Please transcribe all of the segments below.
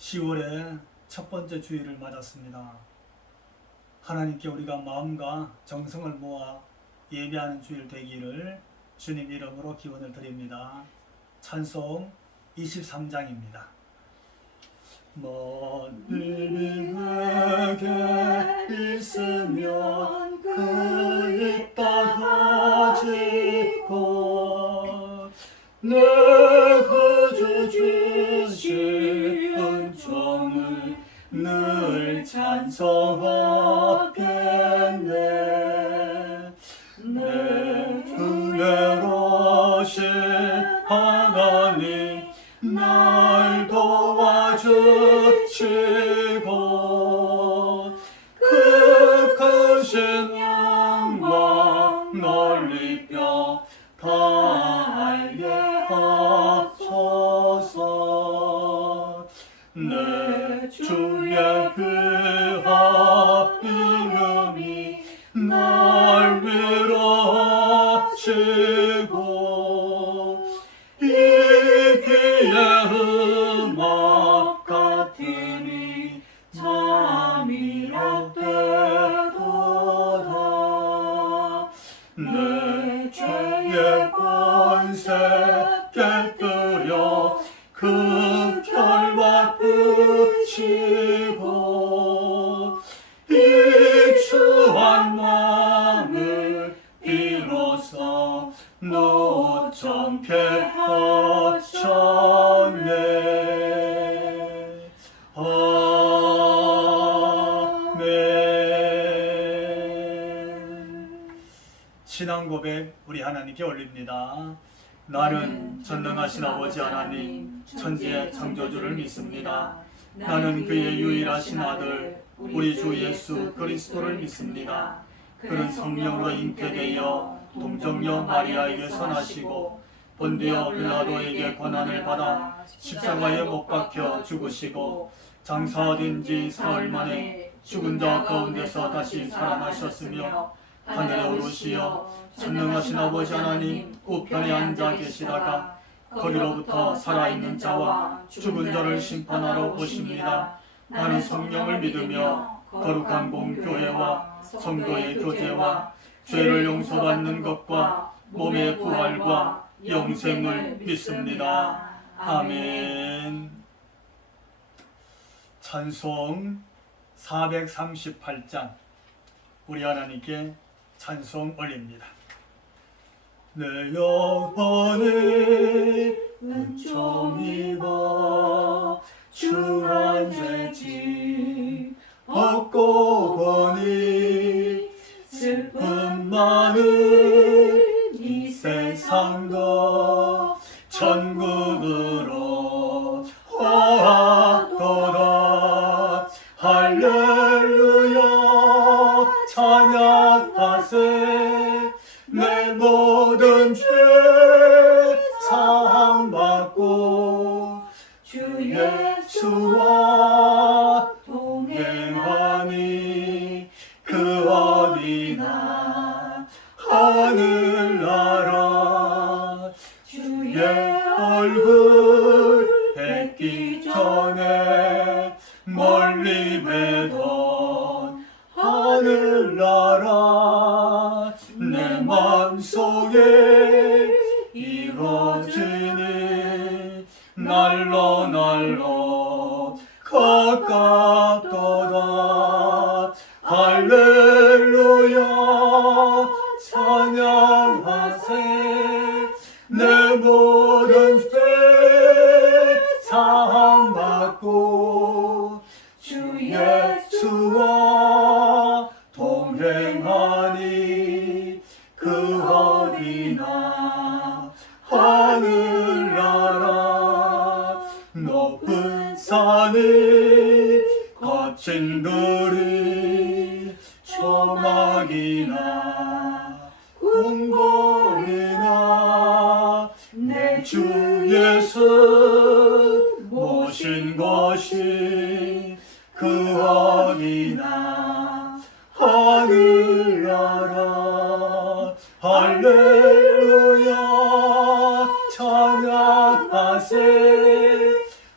10월의 첫 번째 주일을 맞았습니다. 하나님께 우리가 마음과 정성을 모아 예배하는 주일 되기를 주님 이름으로 기원을 드립니다. 찬송 23장입니다. 만민이 내게 있으면 그 있다 가지고 내 구주 주신 은총을 늘 찬송하겠네. 내 은혜로우신 하나님 날 도와주시고 그 크신 영광 널리 펴 달게 하소서. 내 주의 귀한 이름이 날 위로하시고 이 귀의 음악 같으니 잠이라 되도다. 내 죄의 권세 깨뜨려 그 결과 붙이고 이 추한 마음을 비로소 노점케 하셨네. 아멘. 신앙 고백 우리 하나님께 올립니다. 나는 전능하신 아버지 하나님 천지의 창조주를 믿습니다. 나는 그의 유일하신 아들 우리 주 예수 그리스도를 믿습니다. 그는 성령으로 잉태되어 동정녀 마리아에게 선하시고 본디오 빌라도에게 고난을 받아 십자가에 못 박혀 죽으시고 장사된 지 사흘 만에 죽은 자 가운데서 다시 살아나셨으며 하늘에 오르시어 전능하신 아버지 하나님 우편에 앉아 계시다가 거기로부터 살아있는 자와 죽은 자를 심판하러 오십니다. 나는 성령을 믿으며 거룩한 공교회와 성도의 교제와 죄를 용서받는 것과 몸의 부활과 영생을 믿습니다. 아멘. 찬송 438장 우리 하나님께 찬송 올립니다. 내 영혼이 은총입어 주한 죄짐 얻고 보니 슬픔 많은 이 세상도 천국으로 화도다. 할렐루야 찬양하세. 내 모든 죄 사함받고 주 예수와 동행하니 그 어디나 하늘나라. 주의 얼굴 뵙기 전에 멀리 뵈던 하늘나라. 내 맘속에 이루어지니 날로 날로 가깝도다. 할렐루야 찬양하세. 내 모든 죄 사함받고 주 예수와 동행하니 그 어디나 하늘나라. 높은 산이 거친 들이 초막이나 궁궐이나 내 주 예수 모신 것이 그 어디나 하늘나라. 할렐루야 찬양하세.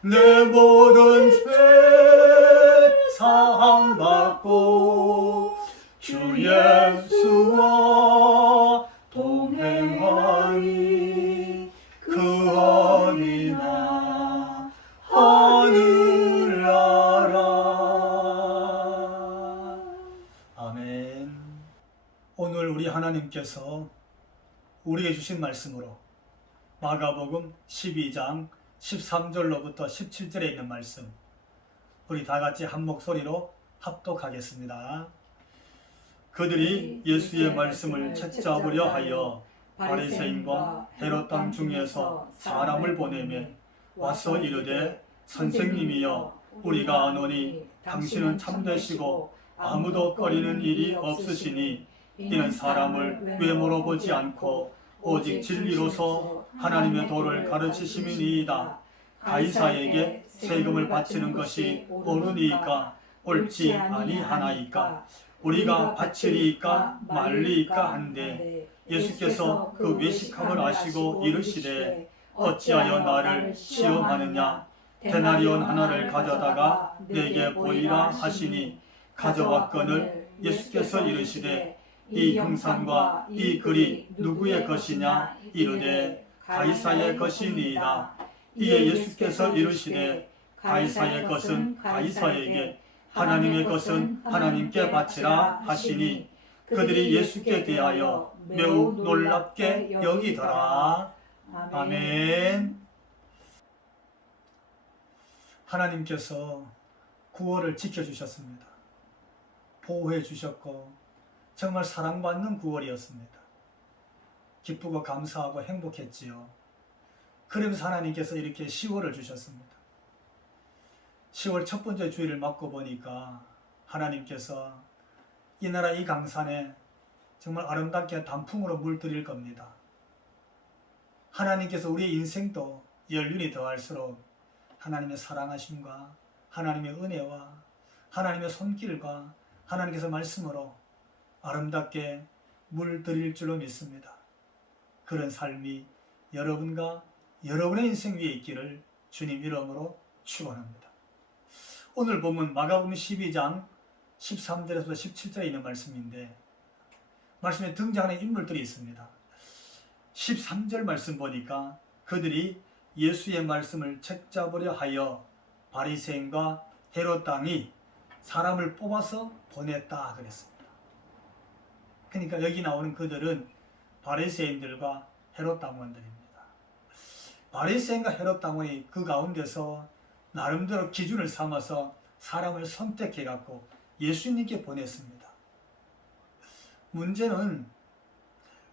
내 모든 죄 하나님께서 우리에게 주신 말씀으로 마가복음 12장 13절로부터 17절에 있는 말씀, 우리 다 같이 한 목소리로 합독하겠습니다. 그들이 예수의 말씀을 책잡으려 하여 바리새인과 헤롯 땅 중에서 사람을 보내매 와서 이르되, 선생님이여, 우리가 아노니 당신은 참되시고 아무도 꺼리는 일이 없으시니 이는 사람을 외모로 보지 않고 오직 진리로서 하나님의 도를 가르치심이니이다. 가이사에게 세금을 바치는 것이 옳으니이까 옳지 아니하나이까? 우리가 바치리이까 말리이까 한데, 예수께서 그 외식함을 아시고 이르시되, 어찌하여 나를 시험하느냐? 데나리온 하나를 가져다가 내게 보이라 하시니 가져왔거늘 예수께서 이르시되, 이 형상과 이 글이 누구의 것이냐? 이르되 가이사의 것이니이다. 이에 예수께서 이르시되, 가이사의 것은 가이사에게, 하나님의 것은 하나님께 바치라 하시니, 그들이 예수께 대하여 매우 놀랍게 여기더라. 아멘. 하나님께서 구원을 지켜주셨습니다. 보호해 주셨고 정말 사랑받는 9월이었습니다. 기쁘고 감사하고 행복했지요. 그러면서 하나님께서 이렇게 10월을 주셨습니다. 10월 첫 번째 주일을 맞고 보니까 하나님께서 이 나라 이 강산에 정말 아름답게 단풍으로 물들일 겁니다. 하나님께서 우리의 인생도 연륜이 더할수록 하나님의 사랑하심과 하나님의 은혜와 하나님의 손길과 하나님께서 말씀으로 아름답게 물들일 줄로 믿습니다. 그런 삶이 여러분과 여러분의 인생 위에 있기를 주님 이름으로 축원합니다. 오늘 본문 마가복음 12장 13절에서 17절에 있는 말씀인데, 말씀에 등장하는 인물들이 있습니다. 13절 말씀 보니까 그들이 예수의 말씀을 책잡으려 하여 바리새인과 헤롯 땅이 사람을 뽑아서 보냈다 그랬습니다. 그러니까 여기 나오는 그들은 바리새인들과 헤롯 당원들입니다. 바리새인과 헤롯 당원이 그 가운데서 나름대로 기준을 삼아서 사람을 선택해 갖고 예수님께 보냈습니다. 문제는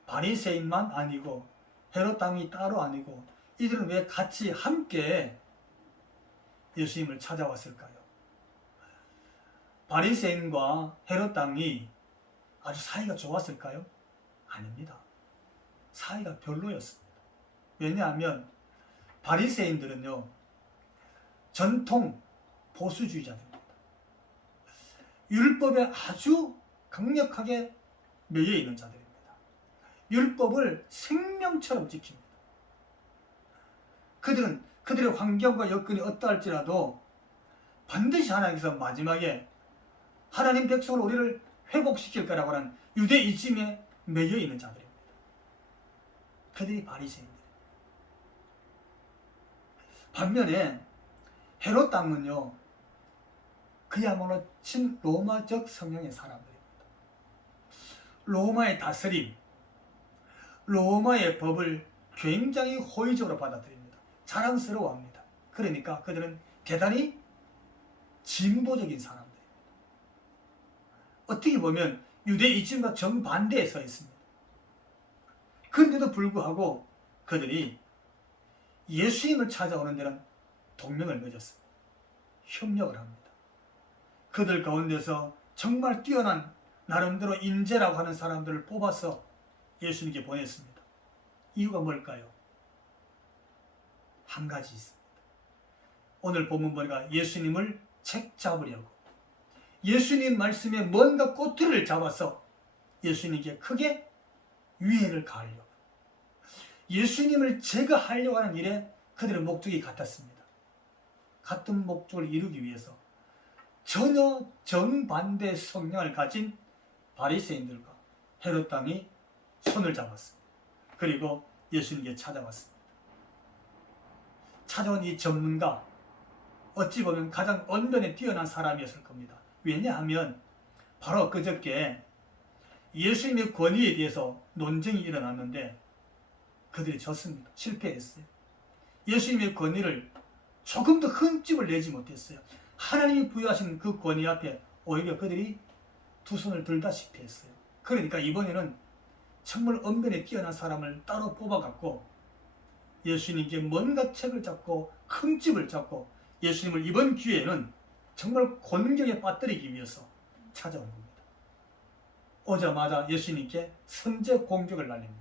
바리새인만 아니고 헤롯 당이 따로 아니고 이들은 왜 같이 함께 예수님을 찾아왔을까요? 바리새인과 헤롯 당이 아주 사이가 좋았을까요? 아닙니다. 사이가 별로였습니다. 왜냐하면 바리새인들은요, 전통 보수주의자들입니다. 율법에 아주 강력하게 매여 있는 자들입니다. 율법을 생명처럼 지킵니다. 그들은 그들의 환경과 여건이 어떠할지라도 반드시 하나님께서 마지막에 하나님 백성으로 우리를 회복시킬 거라고 하는 유대이즘에 매여 있는 자들입니다. 그들이 바리새인들. 반면에 헤롯 당은요, 그야말로 친로마적 성향의 사람들입니다. 로마의 다스림, 로마의 법을 굉장히 호의적으로 받아들입니다. 자랑스러워합니다. 그러니까 그들은 대단히 진보적인 사람들입니다. 어떻게 보면 유대이즘과 정반대에 서 있습니다. 그런데도 불구하고 그들이 예수님을 찾아오는 데는 동맹을 맺었습니다. 협력을 합니다. 그들 가운데서 정말 뛰어난 나름대로 인재라고 하는 사람들을 뽑아서 예수님께 보냈습니다. 이유가 뭘까요? 한 가지 있습니다. 오늘 본문 보니까 예수님을 책잡으려고, 예수님 말씀에 뭔가 꼬투리를 잡아서 예수님께 크게 위해를 가하려고, 예수님을 제거하려고 하는 일에 그들의 목적이 같았습니다. 같은 목적을 이루기 위해서 전혀 정반대 성향을 가진 바리새인들과 헤롯 당이 손을 잡았습니다. 그리고 예수님께 찾아왔습니다. 찾아온 이 전문가, 어찌 보면 가장 언변에 뛰어난 사람이었을 겁니다. 왜냐하면 바로 그저께 예수님의 권위에 대해서 논쟁이 일어났는데 그들이 졌습니다. 실패했어요. 예수님의 권위를 조금 더 흠집을 내지 못했어요. 하나님이 부여하신 그 권위 앞에 오히려 그들이 두 손을 들다시피 했어요. 그러니까 이번에는 정말 언변에 뛰어난 사람을 따로 뽑아갖고 예수님께 뭔가 책을 잡고 흠집을 잡고 예수님을 이번 기회에는 정말 곤경에 빠뜨리기 위해서 찾아온 겁니다. 오자마자 예수님께 선제 공격을 날립니다.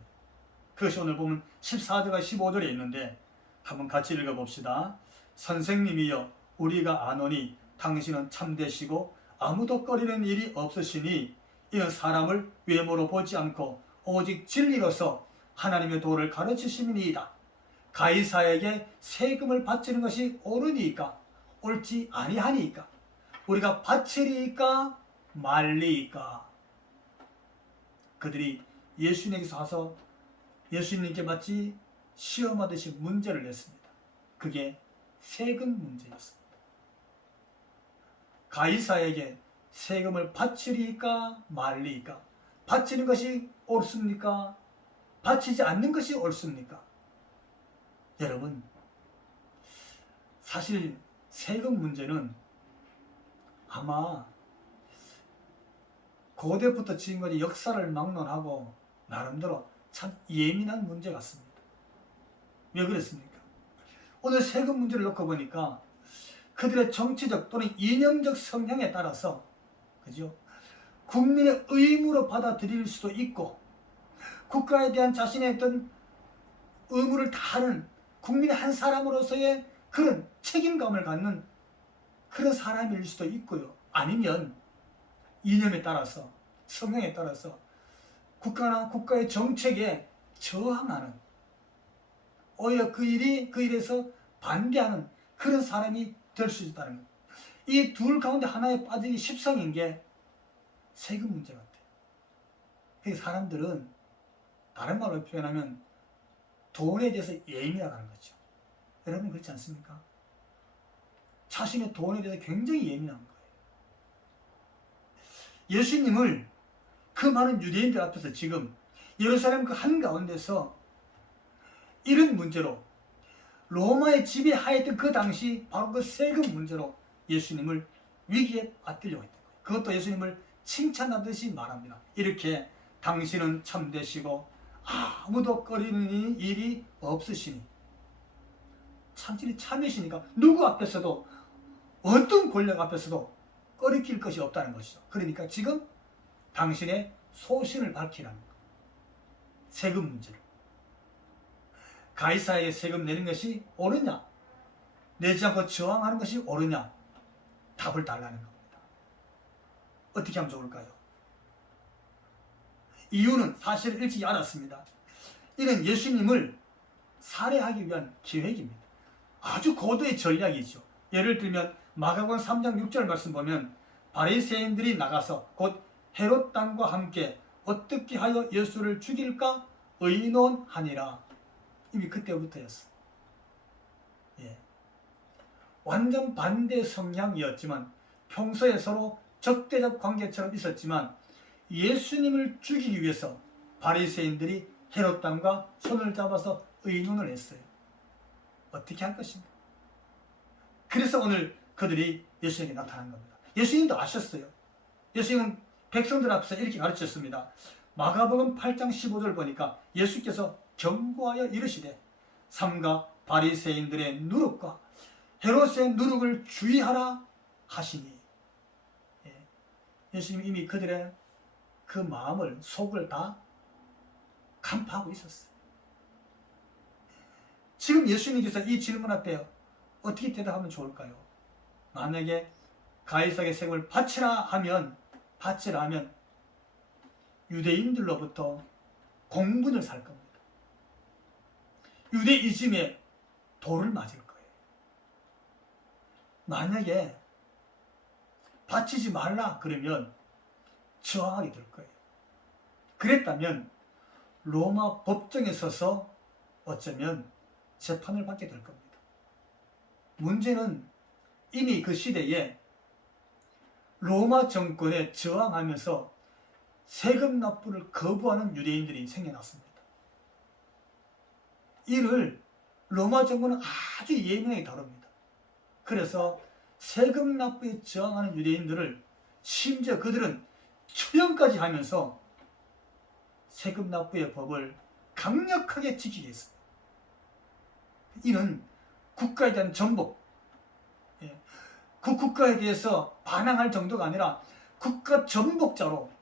그것이 오늘 보면 14절과 15절에 있는데 한번 같이 읽어봅시다. 선생님이여 우리가 아노니 당신은 참되시고 아무도 꺼리는 일이 없으시니 이는 사람을 외모로 보지 않고 오직 진리로서 하나님의 도를 가르치심이니이다. 가이사에게 세금을 바치는 것이 옳으니까 옳지 아니하니까 우리가 바치리이까 말리이까. 그들이 예수님에게서 와서 예수님께 마치 시험하듯이 문제를 냈습니다. 그게 세금 문제였습니다. 가이사에게 세금을 바치리이까 말리이까. 바치는 것이 옳습니까? 바치지 않는 것이 옳습니까? 여러분, 사실 세금 문제는 아마 고대부터 지금까지 역사를 막론하고 나름대로 참 예민한 문제 같습니다. 왜 그랬습니까? 오늘 세금 문제를 놓고 보니까 그들의 정치적 또는 이념적 성향에 따라서 그죠? 국민의 의무로 받아들일 수도 있고 국가에 대한 자신의 어떤 의무를 다하는 국민의 한 사람으로서의 그런 책임감을 갖는 그런 사람일 수도 있고요. 아니면 이념에 따라서 성향에 따라서 국가나 국가의 정책에 저항하는 오히려 그 일에서 반대하는 그런 사람이 될 수 있다는 것. 이 둘 가운데 하나에 빠지기 십상인 게 세금 문제 같아요. 그래서 사람들은 다른 말로 표현하면 돈에 대해서 예민하다는 거죠. 여러분 그렇지 않습니까? 자신의 돈에 대해서 굉장히 예민한 거예요. 예수님을 그 많은 유대인들 앞에서 지금 예루살렘 그 한가운데서 이런 문제로 로마의 지배하였던 그 당시 바로 그 세금 문제로 예수님을 위기에 빠뜨리려고 했던 거예요. 그것도 예수님을 칭찬하듯이 말합니다. 이렇게 당신은 참되시고 아무도 꺼리는 일이 없으시니 참신이 참이시니까 누구 앞에서도 어떤 권력 앞에서도 꺼리낄 것이 없다는 것이죠. 그러니까 지금 당신의 소신을 밝히라는 거예요. 세금 문제로. 가이사에게 세금 내는 것이 옳으냐? 내지 않고 저항하는 것이 옳으냐? 답을 달라는 겁니다. 어떻게 하면 좋을까요? 이유는 사실 일찍 알았습니다. 이는 예수님을 살해하기 위한 계획입니다. 아주 고도의 전략이죠. 예를 들면 마가복음 3장 6절 말씀 보면 바리새인들이 나가서 곧 헤롯 당과 함께 어떻게 하여 예수를 죽일까 의논하니라. 이미 그때부터였어. 예. 완전 반대 성향이었지만 평소에 서로 적대적 관계처럼 있었지만 예수님을 죽이기 위해서 바리새인들이 헤롯 당과 손을 잡아서 의논을 했어요. 어떻게 할 것인가? 그래서 오늘 그들이 예수님에게 나타난 겁니다. 예수님도 아셨어요. 예수님은 백성들 앞에서 이렇게 가르쳤습니다. 마가복음 8장 15절 보니까 예수께서 경고하여 이르시되 삼가 바리새인들의 누룩과 헤롯의 누룩을 주의하라 하시니. 예. 예수님이 이미 그들의 그 마음을 속을 다 간파하고 있었어요. 지금 예수님께서 이 질문 앞에 어떻게 대답하면 좋을까요? 만약에 가이사에게 세금을 바치라 하면 유대인들로부터 공분을 살 겁니다. 유대이즘에 돌을 맞을 거예요. 만약에 바치지 말라 그러면 저항하게 될 거예요. 그랬다면 로마 법정에 서서 어쩌면 재판을 받게 될 겁니다. 문제는 이미 그 시대에 로마 정권에 저항하면서 세금 납부를 거부하는 유대인들이 생겨났습니다. 이를 로마 정부는 아주 예민하게 다룹니다. 그래서 세금 납부에 저항하는 유대인들을 심지어 그들은 추형까지 하면서 세금 납부의 법을 강력하게 지키게 했습니다. 이는 국가에 대한 전복, 그 국가에 대해서 반항할 정도가 아니라 국가 전복자로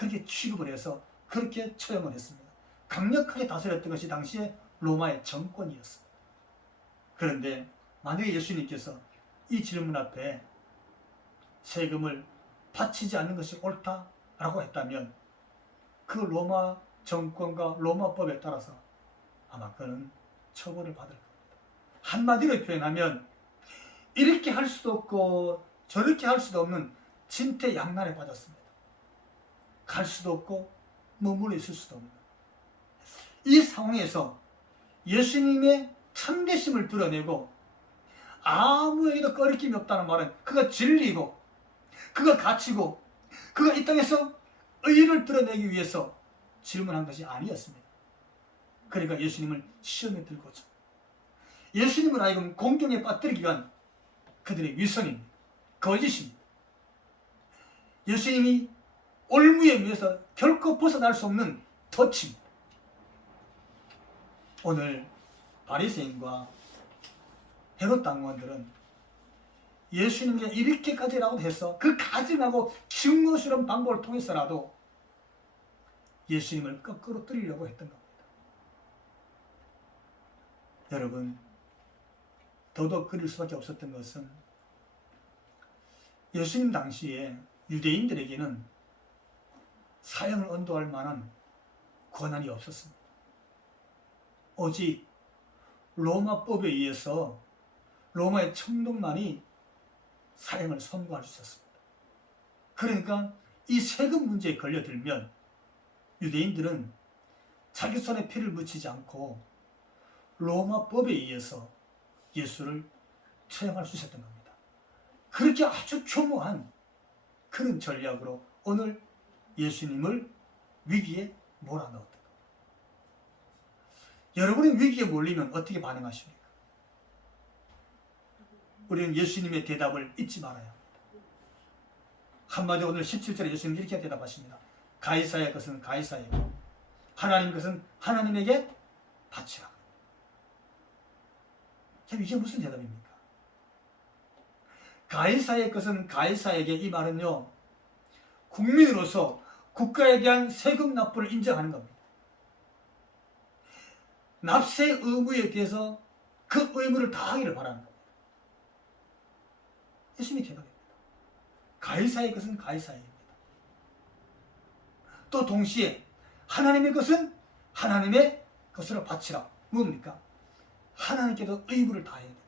그렇게 취급을 해서 그렇게 처형을 했습니다. 강력하게 다스렸던 것이 당시의 로마의 정권이었습니다. 그런데 만약에 예수님께서 이 질문 앞에 세금을 바치지 않는 것이 옳다라고 했다면 그 로마 정권과 로마법에 따라서 아마 그는 처벌을 받을 겁니다. 한마디로 표현하면 이렇게 할 수도 없고 저렇게 할 수도 없는 진퇴양난에 빠졌습니다. 갈 수도 없고 머물러 있을 수도 없는 이 상황에서 예수님의 참되심을 드러내고 아무에게도 꺼리낌이 없다는 말은 그가 진리고 그가 가치고 그가 이 땅에서 의를 드러내기 위해서 질문한 것이 아니었습니다. 그러니까 예수님을 시험에 들고자 예수님을 하여금 공경에 빠뜨리기 위한 그들의 위선입니다. 거짓입니다. 예수님이 올무에 의해서 결코 벗어날 수 없는 덫입니다. 오늘 바리새인과 헤롯 당원들은 예수님께 이렇게까지라고 해서 그 가증하고 증오스러운 방법을 통해서라도 예수님을 거꾸로 뜨리려고 했던 겁니다. 여러분, 더더욱 그릴 수밖에 없었던 것은 예수님 당시에 유대인들에게는 사형을 언도할 만한 권한이 없었습니다. 오직 로마법에 의해서 로마의 청동만이 사형을 선고할 수 있었습니다. 그러니까 이 세금 문제에 걸려들면 유대인들은 자기 손에 피를 묻히지 않고 로마법에 의해서 예수를 처형할 수 있었던 겁니다. 그렇게 아주 교묘한 그런 전략으로 오늘 예수님을 위기에 몰아넣었던 겁니다. 여러분이 위기에 몰리면 어떻게 반응하십니까? 우리는 예수님의 대답을 잊지 말아야 합니다. 한마디로 오늘 17절에 예수님 이렇게 대답하십니다. 가이사의 것은 가이사이고 하나님 것은 하나님에게 바치라. 이게 무슨 대답입니까? 가이사의 것은 가이사에게, 이 말은요 국민으로서 국가에 대한 세금 납부를 인정하는 겁니다. 납세 의무에 대해서 그 의무를 다하기를 바라는 겁니다. 예수님이 대답입니다. 가이사의 것은 가이사입니다. 또 동시에 하나님의 것은 하나님의 것으로 바치라. 뭡니까? 하나님께도 의무를 다해야 됩니다.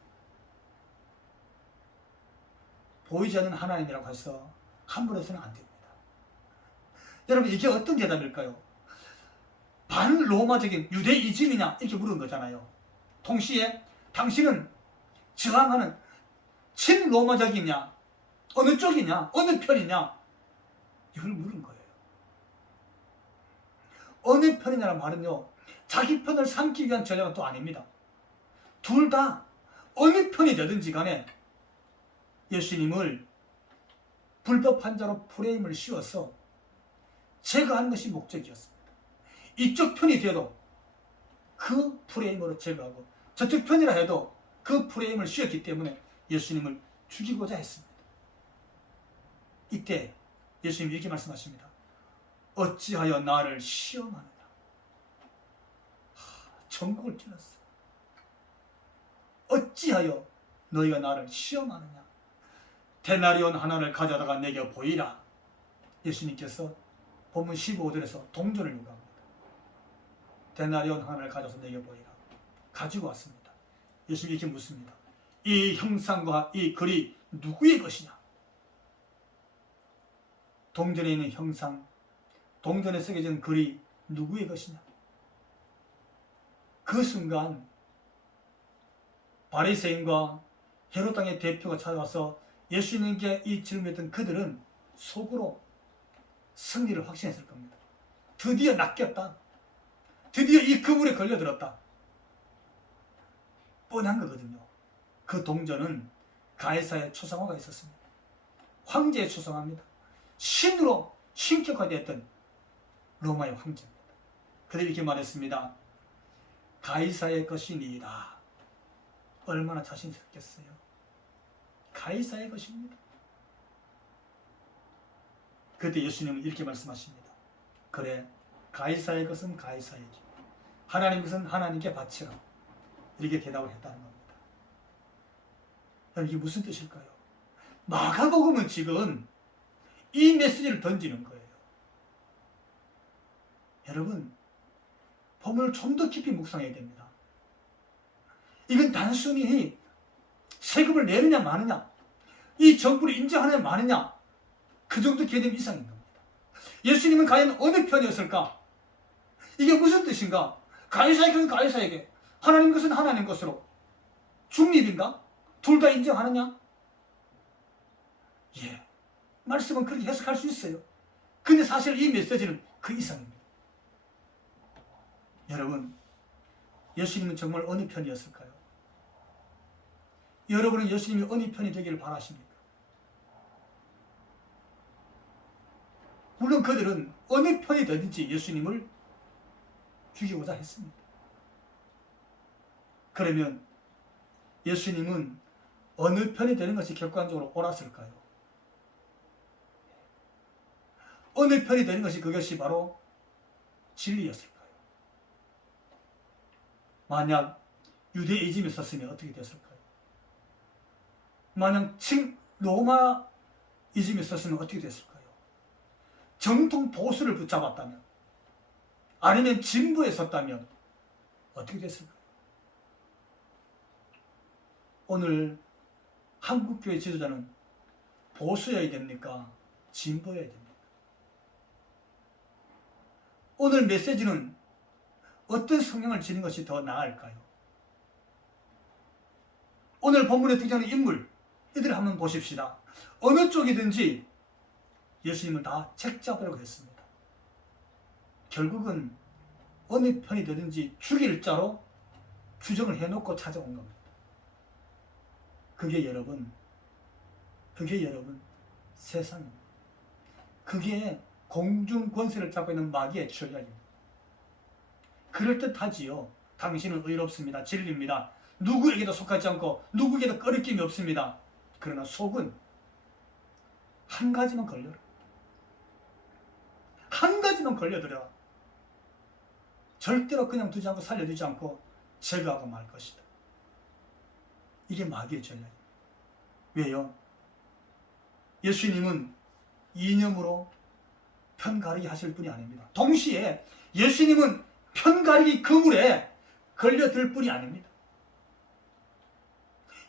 보이지 않는 하나님이라고 해서 함부로 해서는 안 됩니다. 여러분, 이게 어떤 대답일까요? 반로마적인 유대이즘이냐 이렇게 물은 거잖아요. 동시에 당신은 저항하는 친로마적이냐, 어느 쪽이냐, 어느 편이냐, 이걸 물은 거예요. 어느 편이냐는 말은요 자기 편을 삼기 위한 전략은 또 아닙니다. 둘 다 어느 편이 되든지 간에 예수님을 불법 환자로 프레임을 씌워서 제거하는 것이 목적이었습니다. 이쪽 편이 돼도 그 프레임으로 제거하고 저쪽 편이라 해도 그 프레임을 씌웠기 때문에 예수님을 죽이고자 했습니다. 이때 예수님이 이렇게 말씀하십니다. 어찌하여 나를 시험하느냐. 전국을 찔렀어. 어찌하여 너희가 나를 시험하느냐. 데나리온 하나를 가져다가 내게 보이라. 예수님께서 본문 15절에서 동전을 요구합니다. 데나리온 하나를 가져서 내게 보이라. 가지고 왔습니다. 예수님이 이렇게 묻습니다. 이 형상과 이 글이 누구의 것이냐? 동전에 있는 형상, 동전에 새겨진 글이 누구의 것이냐? 그 순간 바리새인과 헤롯 당의 대표가 찾아와서 예수님께 이 질문했던 그들은 속으로 승리를 확신했을 겁니다. 드디어 낚였다. 드디어 이 그물에 걸려들었다. 뻔한 거거든요. 그 동전은 가이사의 초상화가 있었습니다. 황제의 초상화입니다. 신으로 신격화되었던 로마의 황제입니다. 그들이 이렇게 말했습니다. 가이사의 것이니이다. 얼마나 자신스럽겠어요. 가이사의 것입니다. 그때 예수님은 이렇게 말씀하십니다. 그래, 가이사의 것은 가이사에게, 하나님의 것은 하나님께 바치라. 이렇게 대답을 했다는 겁니다. 이게 무슨 뜻일까요? 마가복음은 지금 이 메시지를 던지는 거예요. 여러분, 본문을 좀 더 깊이 묵상해야 됩니다. 이건 단순히 세금을 내느냐 마느냐, 이 정부를 인정하느냐 마느냐, 그 정도 개념 이상인 겁니다. 예수님은 과연 어느 편이었을까? 이게 무슨 뜻인가? 가이사의 것은 가이사에게, 하나님 것은 하나님 것으로. 중립인가? 둘 다 인정하느냐? 예, 말씀은 그렇게 해석할 수 있어요. 근데 사실 이 메시지는 그 이상입니다. 여러분, 예수님은 정말 어느 편이었을까요? 여러분은 예수님이 어느 편이 되기를 바라십니까? 물론 그들은 어느 편이 되든지 예수님을 죽이고자 했습니다. 그러면 예수님은 어느 편이 되는 것이 객관적으로 옳았을까요? 어느 편이 되는 것이 그것이 바로 진리였을까요? 만약 유대이즘이 있었으면 어떻게 됐을까요? 만약 로마이즘이 있었으면 어떻게 됐을까요? 정통 보수를 붙잡았다면, 아니면 진보에 섰다면 어떻게 됐을까요? 오늘 한국교회 지도자는 보수여야 됩니까? 진보여야 됩니까? 오늘 메시지는 어떤 성향을 지닌 것이 더 나을까요? 오늘 본문에 등장하는 인물, 이들을 한번 보십시다. 어느 쪽이든지 예수님을 다 책잡으려고 했습니다. 결국은 어느 편이 되든지 죽일 자로 규정을 해놓고 찾아온 겁니다. 그게 여러분 세상입니다. 그게 공중 권세를 잡고 있는 마귀의 전략입니다. 그럴듯하지요. 당신은 의롭습니다. 진리입니다. 누구에게도 속하지 않고 누구에게도 꺼리낌이 없습니다. 그러나 속은 한 가지만 걸려라. 한 가지만 걸려들어라. 절대로 그냥 두지 않고 살려두지 않고 제거하고 말 것이다. 이게 마귀의 전략입니다. 왜요? 예수님은 이념으로 편가르기 하실 분이 아닙니다. 동시에 예수님은 편가르기 그물에 걸려들 뿐이 아닙니다.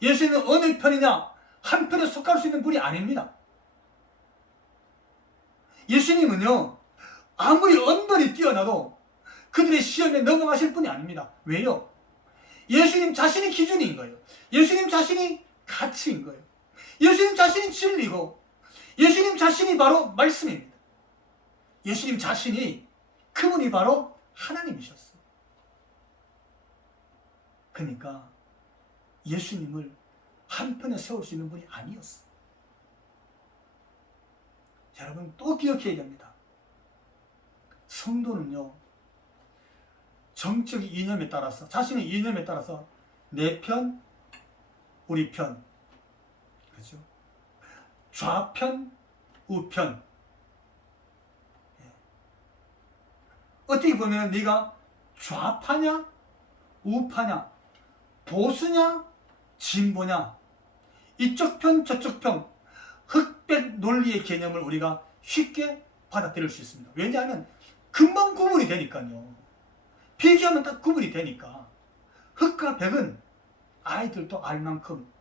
예수님은 어느 편이냐, 한 편에 속할 수 있는 분이 아닙니다. 예수님은요, 아무리 언변이 뛰어나도 그들의 시험에 넘어가실 분이 아닙니다. 왜요? 예수님 자신이 기준인 거예요. 예수님 자신이 가치인 거예요. 예수님 자신이 진리고, 예수님 자신이 바로 말씀입니다. 예수님 자신이, 그분이 바로 하나님이셨어요. 그러니까 예수님을 한편에 세울 수 있는 분이 아니었어요. 여러분, 또 기억해야 됩니다. 성도는요, 정적 이념에 따라서, 자신의 이념에 따라서 내 편, 우리 편, 그렇죠? 좌편, 우편. 어떻게 보면 네가 좌파냐, 우파냐, 보수냐, 진보냐, 이쪽 편, 저쪽 편, 흑백 논리의 개념을 우리가 쉽게 받아들일 수 있습니다. 왜냐하면 금방 구분이 되니까요. 비교하면 딱 구분이 되니까. 흑과 백은 아이들도 알 만큼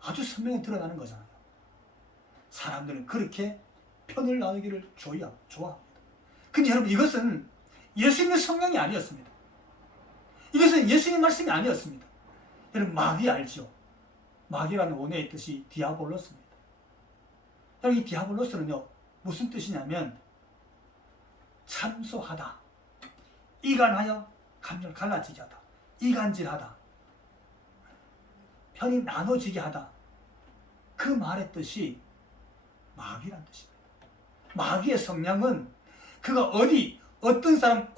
아주 선명히 드러나는 거잖아요. 사람들은 그렇게 편을 나누기를 좋아합니다. 근데 여러분, 이것은 예수님의 성향이 아니었습니다. 이것은 예수님의 말씀이 아니었습니다. 여러분, 마귀 알죠? 마귀라는 원어의 뜻이 디아볼로스입니다. 이 디아볼로스는요, 무슨 뜻이냐면 참소하다, 이간하여 감정을 갈라지게 하다, 이간질하다, 편이 나눠지게 하다. 그 말의 뜻이 마귀란 뜻입니다. 마귀의 성향은 그가 어떤 사람,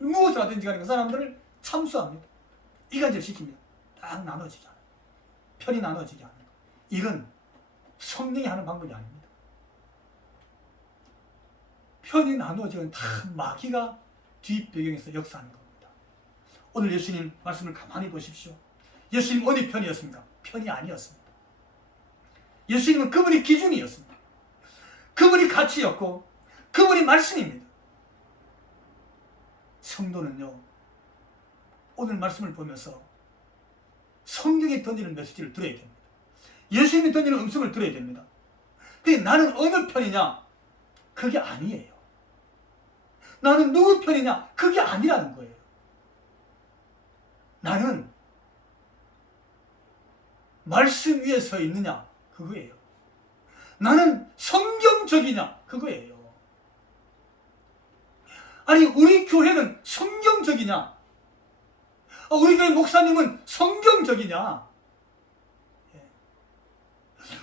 무엇을 하든지 간에 그 사람들을 참수합니다. 이간질 시킵니다. 딱 나눠지게 하는, 편이 나눠지게 하는 것. 이건 성령이 하는 방법이 아닙니다. 편이 나눠지는 다 마귀가 뒷배경에서 역사하는 겁니다. 오늘 예수님 말씀을 가만히 보십시오. 예수님 어디 편이었습니까? 편이 아니었습니다. 예수님은 그분이 기준이었습니다. 그분이 가치였고 그분이 말씀입니다. 성도는요, 오늘 말씀을 보면서 성경이 던지는 메시지를 들어야 됩니다. 예수님이 던지는 음성을 들어야 됩니다. 근데 나는 어느 편이냐? 그게 아니에요. 나는 누구 편이냐? 그게 아니라는 거예요. 나는 말씀 위에 서 있느냐? 그거예요. 나는 성경적이냐? 그거예요. 아니, 우리 교회는 성경적이냐? 우리 교회 목사님은 성경적이냐?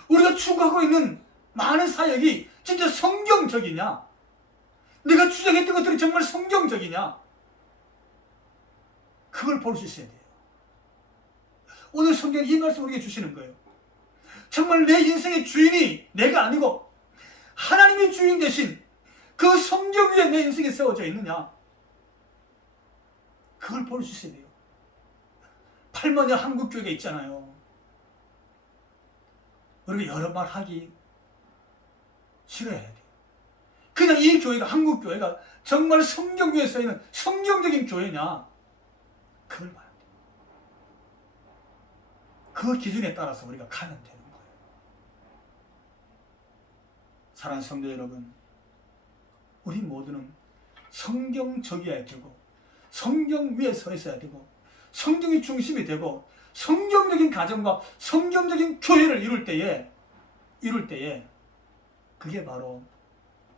우리가 추구하고 있는 많은 사역이 진짜 성경적이냐? 내가 주장했던 것들이 정말 성경적이냐? 그걸 볼 수 있어야 돼요. 오늘 성경이 이 말씀을 우리에게 주시는 거예요. 정말 내 인생의 주인이 내가 아니고 하나님의 주인 대신 그 성경 위에 내 인생이 세워져 있느냐? 그걸 볼 수 있어야 돼요. 8만여 한국교회가 있잖아요. 우리가 여러 말 하기 싫어야 돼요. 그냥 이 교회가, 한국교회가 정말 성경 위에 서 있는 성경적인 교회냐? 그걸 봐야 돼요. 그 기준에 따라서 우리가 가면 되는 거예요. 사랑하는 성도 여러분, 우리 모두는 성경적이어야 되고 성경 위에 서 있어야 되고 성경이 중심이 되고 성경적인 가정과 성경적인 교회를 이룰 때에 그게 바로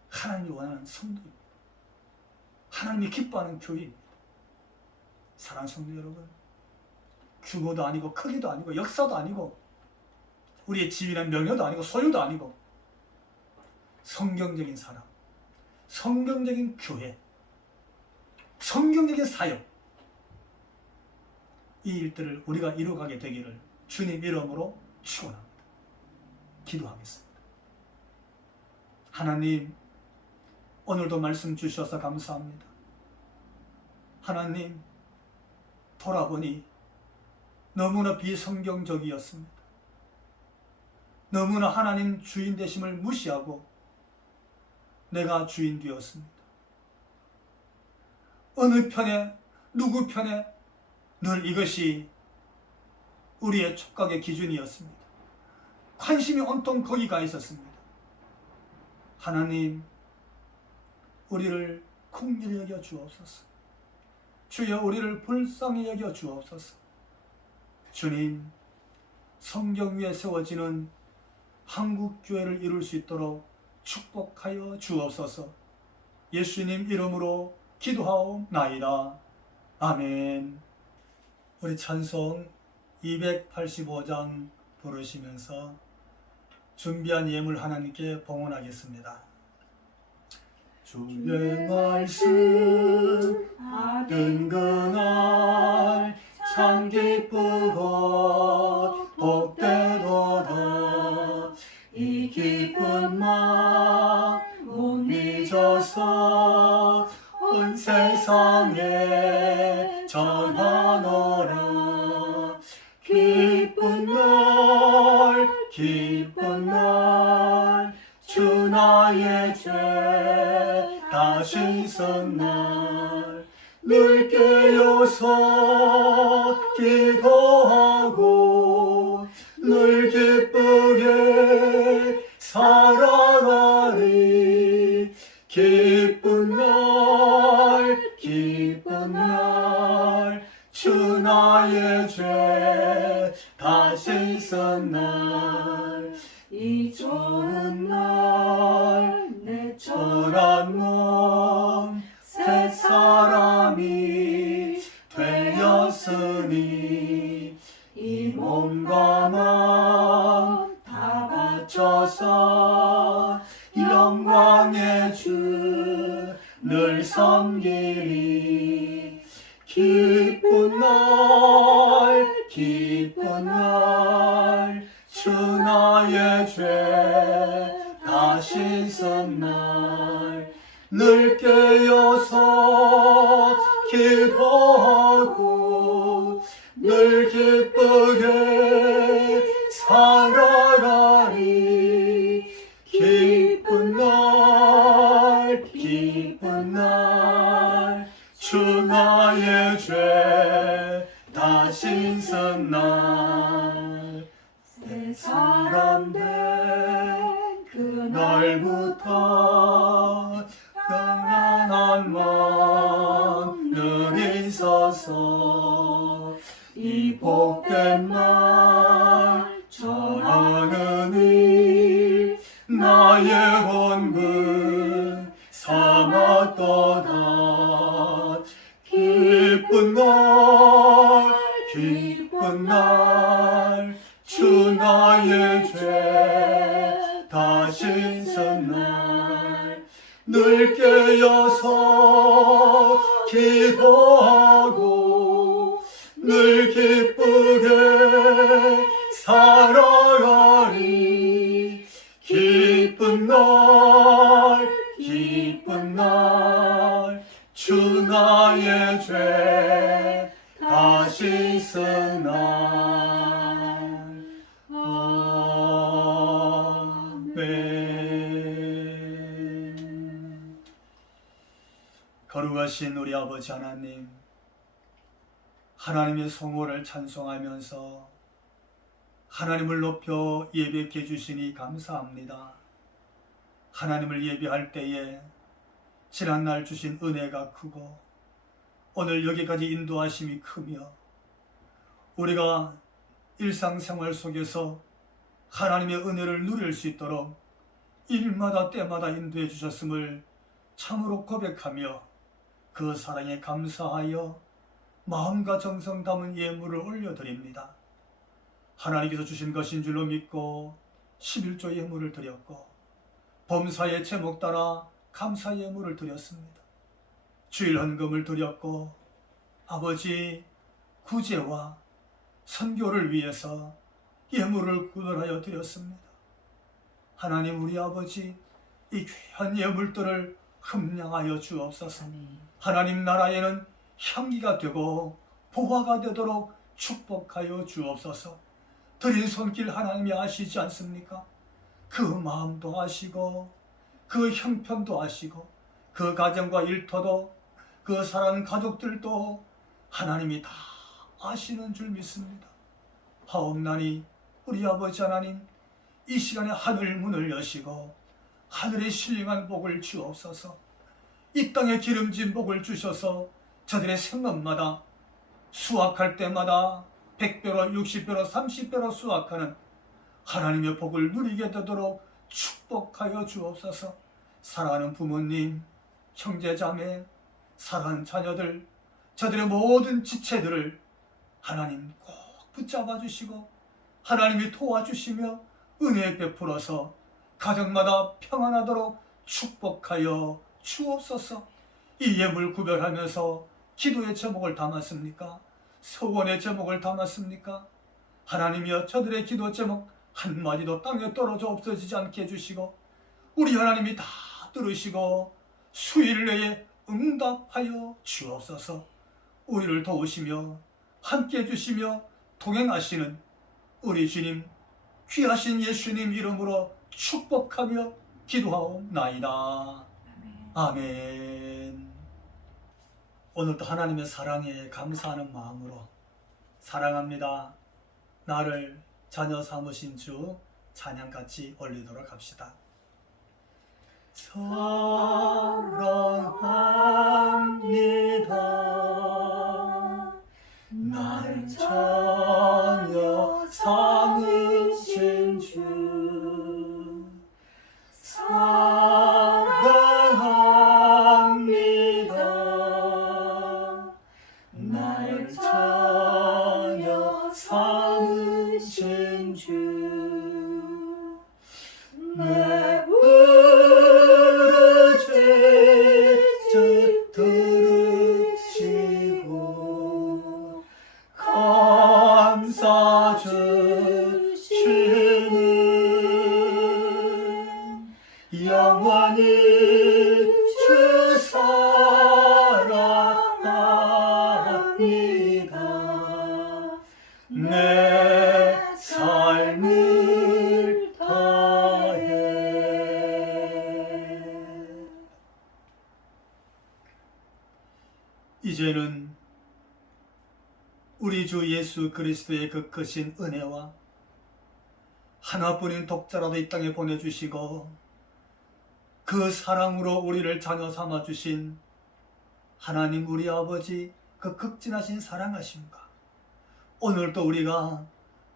하나님이 원하는 성도입니다. 하나님이 기뻐하는 교회입니다. 사랑하는 성도 여러분, 규모도 아니고 크기도 아니고 역사도 아니고 우리의 지위나 명예도 아니고 소유도 아니고 성경적인 사람, 성경적인 교회, 성경적인 사역, 이 일들을 우리가 이루어가게 되기를 주님 이름으로 축원합니다. 기도하겠습니다. 하나님, 오늘도 말씀 주셔서 감사합니다. 하나님, 돌아보니 너무나 비성경적이었습니다. 너무나 하나님 주인 되심을 무시하고 내가 주인 되었습니다. 어느 편에, 누구 편에, 늘 이것이 우리의 촉각의 기준이었습니다. 관심이 온통 거기 가 있었습니다. 하나님, 우리를 긍휼히 여겨 주옵소서. 주여, 우리를 불쌍히 여겨 주옵소서. 주님, 성경 위에 세워지는 한국교회를 이룰 수 있도록 축복하여 주옵소서. 예수님 이름으로 기도하옵나이다. 아멘. 우리 찬송 285장 부르시면서 준비한 예물 하나님께 봉헌하겠습니다. 주의 말씀 받은 그날 참 기쁘고 복되도다. 이 기쁜 마음 못 잊어서 온 세상에 전하노라. 기쁜 날 주 나의 죄 다 씻은 날 늘 깨어서 기도하고 늘 기쁘게 살아가리. 기쁜 날 주 나의 죄 다 씻은 날 이 좋은 날 내 천한 몸 새 사람이 되었으니 이 몸과 마음 다 바쳐서 영광의 주를 섬기리. 기쁜 날 기쁜 날 주 나의 죄 다 씻은 날 늘 깨어서 기도하고 늘 기쁘게 살아가리. 기쁜 날 주 나의 죄 다 씻은 날 새 사람 된 그날부터 평안한 마음 늘 있어서 이 복된 말 전하느니 나의 본분 삼았도다. 기쁜 날 주 나의 죄 다 씻은 날 늘 깨어서 기도하고 늘 기쁘게 살아가리. 기쁜 날 주 나의 죄 다 씻은 날. 아멘. 거룩하신 우리 아버지 하나님, 하나님의 성호를 찬송하면서 하나님을 높여 예배케 해주시니 감사합니다. 하나님을 예배할 때에 지난날 주신 은혜가 크고 오늘 여기까지 인도하심이 크며 우리가 일상생활 속에서 하나님의 은혜를 누릴 수 있도록 일마다 때마다 인도해 주셨음을 참으로 고백하며 그 사랑에 감사하여 마음과 정성 담은 예물을 올려드립니다. 하나님께서 주신 것인 줄로 믿고 11조 예물을 드렸고 범사의 제목 따라 감사 예물을 드렸습니다. 주일 헌금을 드렸고 아버지 구제와 선교를 위해서 예물을 구별하여 드렸습니다. 하나님 우리 아버지 이 귀한 예물들을 흠량하여 주옵소서. 하나님 나라에는 향기가 되고 보화가 되도록 축복하여 주옵소서. 드린 손길 하나님이 아시지 않습니까? 그 마음도 아시고 그 형편도 아시고 그 가정과 일터도 그 사랑하는 가족들도 하나님이 다 아시는 줄 믿습니다. 하옵나니 우리 아버지 하나님 이 시간에 하늘 문을 여시고 하늘의 신령한 복을 주옵소서. 이 땅에 기름진 복을 주셔서 저들의 생업마다 수확할 때마다 100배로 60배로 30배로 수확하는 하나님의 복을 누리게 되도록 축복하여 주옵소서. 사랑하는 부모님, 형제자매, 사랑하는 자녀들, 저들의 모든 지체들을 하나님 꼭 붙잡아 주시고 하나님이 도와주시며 은혜 베풀어서 가정마다 평안하도록 축복하여 주옵소서. 이 예물 구별하면서 기도의 제목을 담았습니까? 소원의 제목을 담았습니까? 하나님이여 저들의 기도 제목 한마디도 땅에 떨어져 없어지지 않게 해주시고 우리 하나님이 다 들으시고 수일 내에 응답하여 주옵소서. 우리를 도우시며 함께 해주시며 동행하시는 우리 주님 귀하신 예수님 이름으로 축복하며 기도하옵나이다. 아멘. 오늘도 하나님의 사랑에 감사하는 마음으로 사랑합니다. 나를 자녀 삼으신 주 찬양같이 올리도록 합시다. 사랑합니다. 나를 자녀 삼으신 주 사랑 내 부르짖 들으시고 감사 주시는 영원히 주 사랑합니다. 내 삶을 다해. 이제는 우리 주 예수 그리스도의 그 크신 은혜와 하나뿐인 독자라도 이 땅에 보내주시고 그 사랑으로 우리를 자녀 삼아주신 하나님 우리 아버지 그 극진하신 사랑하심과 오늘도 우리가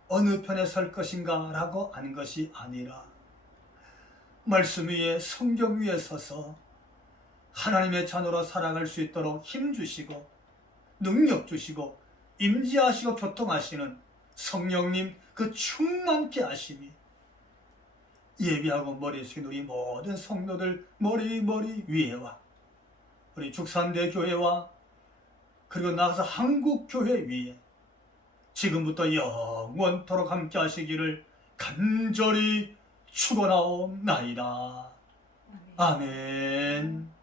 어느 편에 설 것인가 라고 하는 것이 아니라 말씀 위에 성경 위에 서서 하나님의 자녀로 살아갈 수 있도록 힘 주시고 능력 주시고 임재하시고 교통하시는 성령님 그 충만케 하심이 예비하고 머리 숙인 우리 모든 성도들 머리 위에와 우리 죽산대 교회와 그리고 나아가서 한국교회 위에 지금부터 영원토록 함께 하시기를 간절히 축원하옵나이다. 아멘.